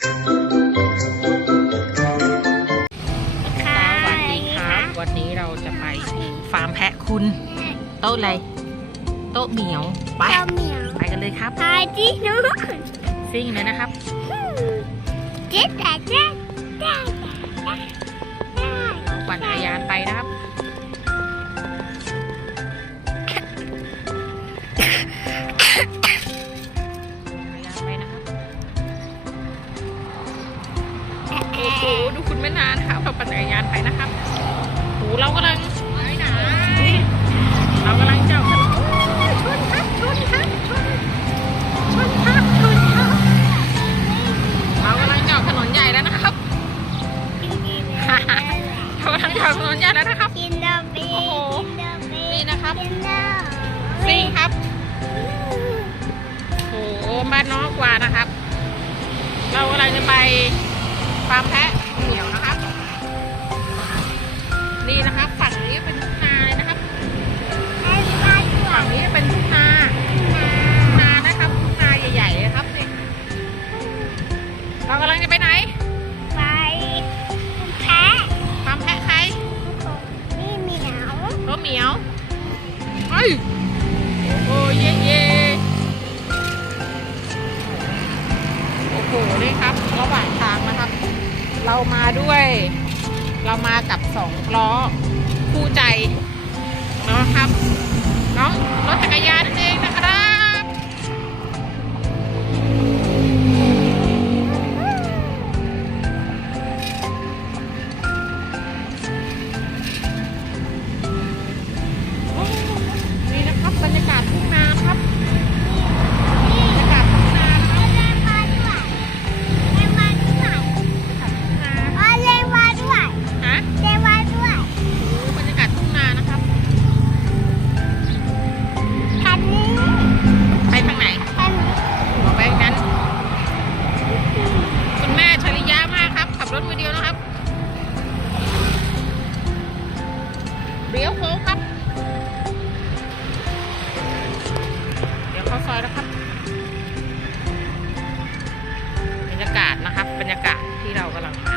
สวัสดีครับวันนี้เราจะไปฟาร์มแพะคุณ โต๊ะอะไรโต๊ะเหมียวไปเจ้าเหมียว ไปกันเลยครับพายที่นู้นซิ่งเลยนะครับเจ๊แต่เจ๊แต่ปั่นจักรยานไปนะครับ ฟาร์มแพะเหนียวนะครับ นี่นะครับฝั่งนี้เป็นทุ่งนาเลยนะครับไอ้ปลาตัวฝั่งนี้เป็นทุ่งนาทุ่งนานะครับทุ่งนาใหญ่ๆเลยครับนี่เรากำลังจะไปไหนไปแพ้ฟาร์มแพะใครนี่เหมียวตัวเหมียวเฮ้ยโอ้เย่เย่โอ้โหนี่ครับระหว่างทางนะครับ เรามาด้วย เรามากับสองล้อคู่ใจนะครับน้องรถจักรยานนั่นเอง อยแล้วครับ บรรยากาศนะครับ บรรยากาศที่เรากำลังหา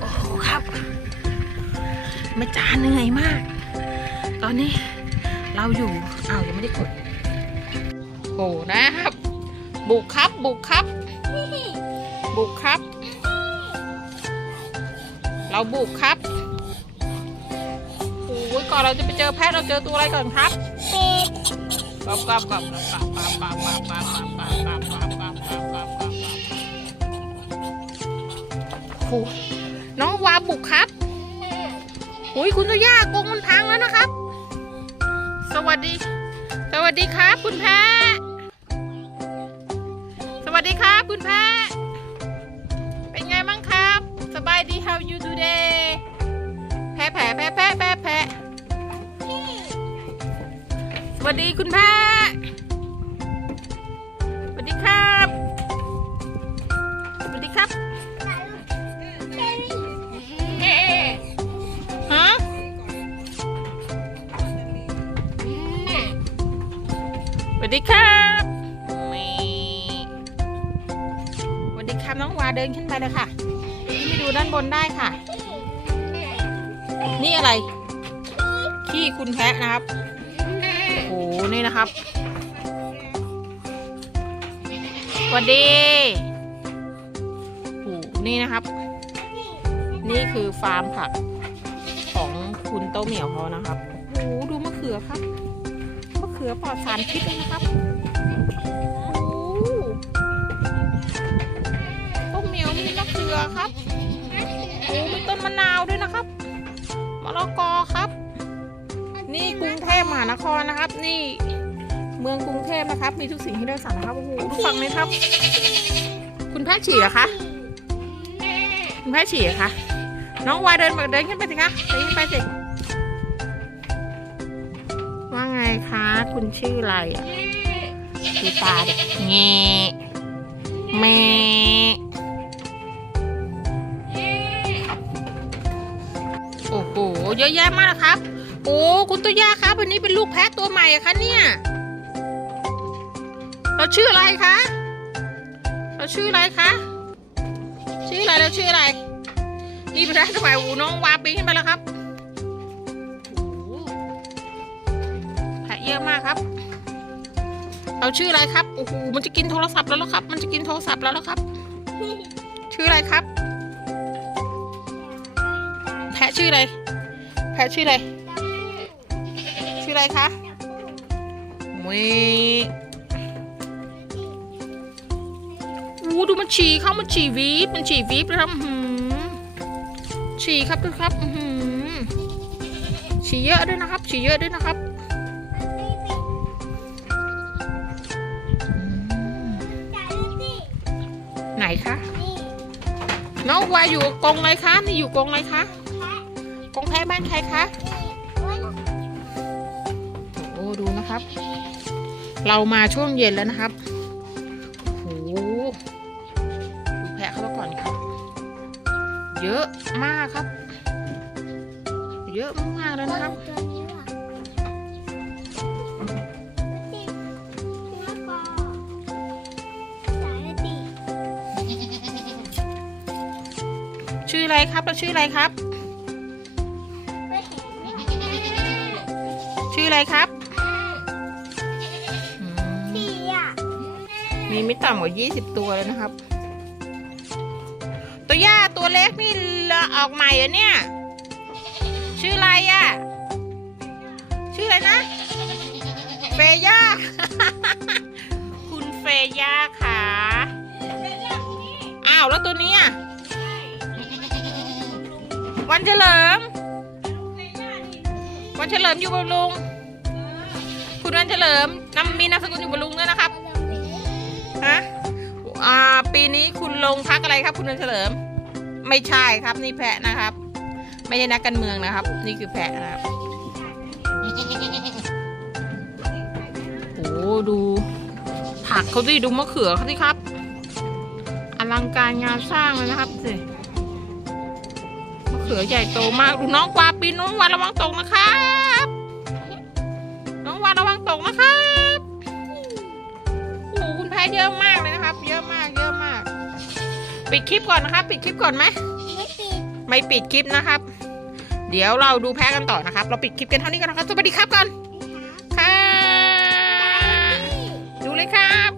โอ้โหครับแม่จาเหนื่อยมาก ตอนนี้เราอยู่อ้าวยังไม่ได้กดโอนะครับ บุกครับ บุกครับ บุกครับ เราบุกครับโอ้ยก่อนเราจะไปเจอแพะเราเจอตัวอะไรก่อนครับป็ดกลับกลับกลับกลับกลับกลับกลับกลับกลับกลับกลับกลับกลับกลับกลับกลับกลับโอ้น้องวาบุกครับโอ้ยคุณตุย่ากรงมันพังแล้วนะครับ สวัสดี สวัสดีครับ คุณแพะสวัสดีครับ คุณแพะายดี how you today แพะแพะแพะแพะแพะแพะสวัสดีคุณแพะสวัสดีครับ สวัสดีครับเอ๊ะฮะสวัสดีครับแม่สวัสดีครับน้องวาเดินขึ้นไปเลยค่ะขึ้นไป ดูด้านบนได้ค่ะ นี่อะไร ขี้คุณแพะนะครับ โอ้โห นี่นะครับสวัสดีโอ้โหนี่นะครับ นี่คือฟาร์มผักของคุณเต้าเหมียวเขานะครับ โอ้ดูมะเขือครับ มะเขือปลอดสารพิษเลยนะครับโอ้โหเต้าเหมียวมีมะเขือครับ อ้มีต้นมะนาวด้วยนะครับมะละกอครับ นี่กรุงเทพมหานครนะครับ นี่เมืองกรุงเทพนะครับ มีทุกสิ่งให้เลือกสรรนะครับโอ้โหดูฝั่งนี้ครับ คุณแพทย์ฉี่เหรอคะคุณแพทย์ฉี่เหรอคะน้องวายเดินเดินขึ้นไปสิคะเดินขึ้นไปสิว่าไงคะ คุณชื่ออะไรอะดูตาเด็กแงแม่ เยอะแยะมากนะครับ โอ้คุณตุยาครับอันนี้เป็นลูกแพะตัวใหม่อะคะเนี่ย เราชื่ออะไรคะ เราชื่ออะไรคะ ชื่ออะไรเราชื่ออะไร นี่เป็นแพะตัวใหม่โอ้น้องวาปีนขึ้นไปแล้วครับโอ้แพะเยอะมากครับ เราชื่ออะไรครับ โอ้โห มันจะกินโทรศัพท์แล้วแล้วครับ มันจะกินโทรศัพท์แล้วแล้วครับ ชื่ออะไรครับ แพะชื่ออะไร แพะชื่ออะไร ชื่ออะไรคะมวยอู้ดูมันฉี่เข้ามันฉี่วีบมันฉี่วีบเลยครับอื้อหือฉี่ครับดูครับอื้อหือฉี่เยอะด้วยนะครับ ฉี่เยอะด้วยนะครับไหนคะน้องวายอยู่กรงอะไรคะ นี่อยู่กรงอะไรคะ กรงแพะบ้านใครคะ โอ้ดูนะครับ เรามาช่วงเย็นแล้วนะครับโอ้โหดูแพะเข้ามาก่อนครับ เยอะมากครับ เยอะมากเลยนะครับชื่ออะไรครับเราชื่ออะไรครับ ชื่ออะไรครับอืมมีไม่ต่ำกว่า20ตัวเลยนะครับ ตัวย่าตัวเล็กนี่ออกใหม่เหรอเนี่ย ชื่ออะไรอะ่ะ ชื่ออะไรนะเฟย่า คุณเฟย่าค่ะ อ้าวแล้วตัวนี้อะ วันเฉลิม วันเฉลิมอยู่บำรุง คุณวันเฉลิมนำมีนามสกุลอยู่บำรุงด้วยนะครับฮะอ่าปีนี้คุณลงพักอะไรครับคุณวันเฉลิม ไม่ใช่ครับนี่แพะนะครับ ไม่ใช่นักการเมืองนะครับ นี่คือแพะนะครับโอ้ดู ผักเขาสิดูมะเขือเขาสิครับอลังการงานสร้างเลยนะครับสิ เขือใหญ่โตมากดูน้องกวาปีนน้องวานระวังตกนะครับ น้องวานระวังตกนะครับโอ้โหคุณแพ้เยอะมากเลยนะครับ เยอะมากเยอะมาก ปิดคลิปก่อนนะครับ ปิดคลิปก่อนไหมไม่ปิดคลิปนะครับ เดี๋ยวเราดูแพ้กันต่อนะครับ เราปิดคลิปกันเท่านี้ก่อนนะครับสวัสดีครับก่อนค่ะดูเลยครับ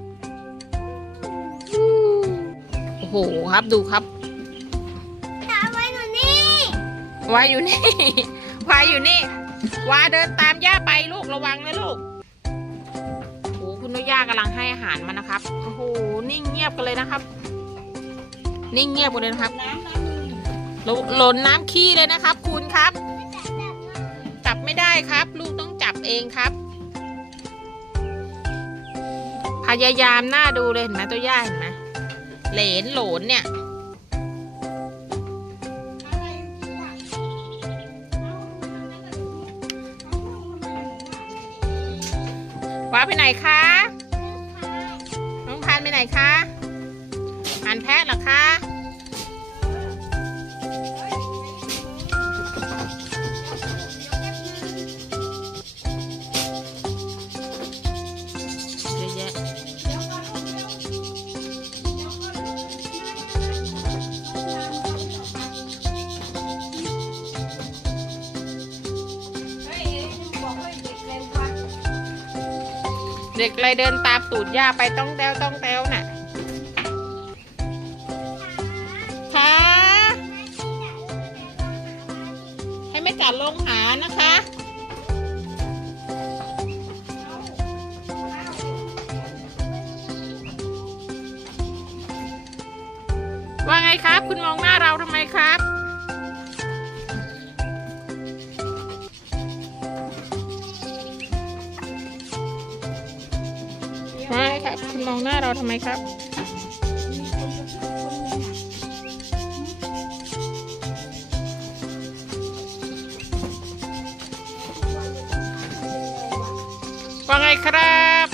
โอ้โหครับดูครับ วายอยู่นี่วาเดินตามย่าไปลูกระวังนะลูกโอ้คุณนุย่ากำลังให้อาหารมันนะครับโอ้โหนิ่งเงียบกันเลยนะครับ นิ่งเงียบกันเลยนะครับหล,ล่นน้ำขี้เลยนะครับ คุณครับ จับไม่ได้ครับ ลูกต้องจับเองครับ พยายามหน้าดูเลยเห็นไหมตัวย่าเห็นไหมเหลนหลนเนี่ย ว้าไปไหนคะน้องพานไปไหนคะพานแพะเหรอคะ เด็กเลยเดินตามตูดย่าไปต้องแต้วต้องแต้วน่ะค่ะให้ไม่กัดลงหานะคะว่าไงครับ คุณมองหน้าเราทำไมครั หน้าเราทำไมครับว่าไงครับ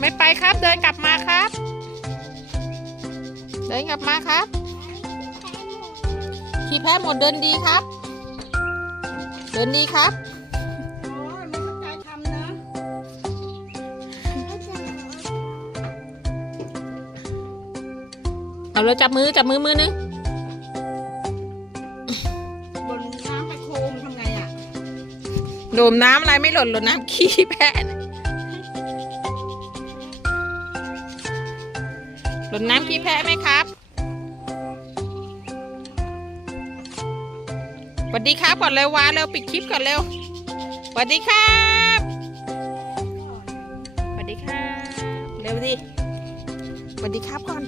ไม่ไปครับ เดินกลับมาครับ เดินกลับมาครับ ขี่แพ้หมดเดินดีครับ เดินดีครับโอ้ยไม่เข้าใจทำนะเอาเราจับมือจับมือมือนึงบนน้ำไปโคมทำไงอะโดมน้ำอะไรไม่หล่นหล่นน้ำขี้แพ้นะหล่นน้ำขี้แพ้ไหมครับ วัสดีครับก่อนเร็ววาเร็วปิดคลิปก่อนเร็วสวัสดีครับสวัสดีครับ เร็วดิสวัสดีครับก่อน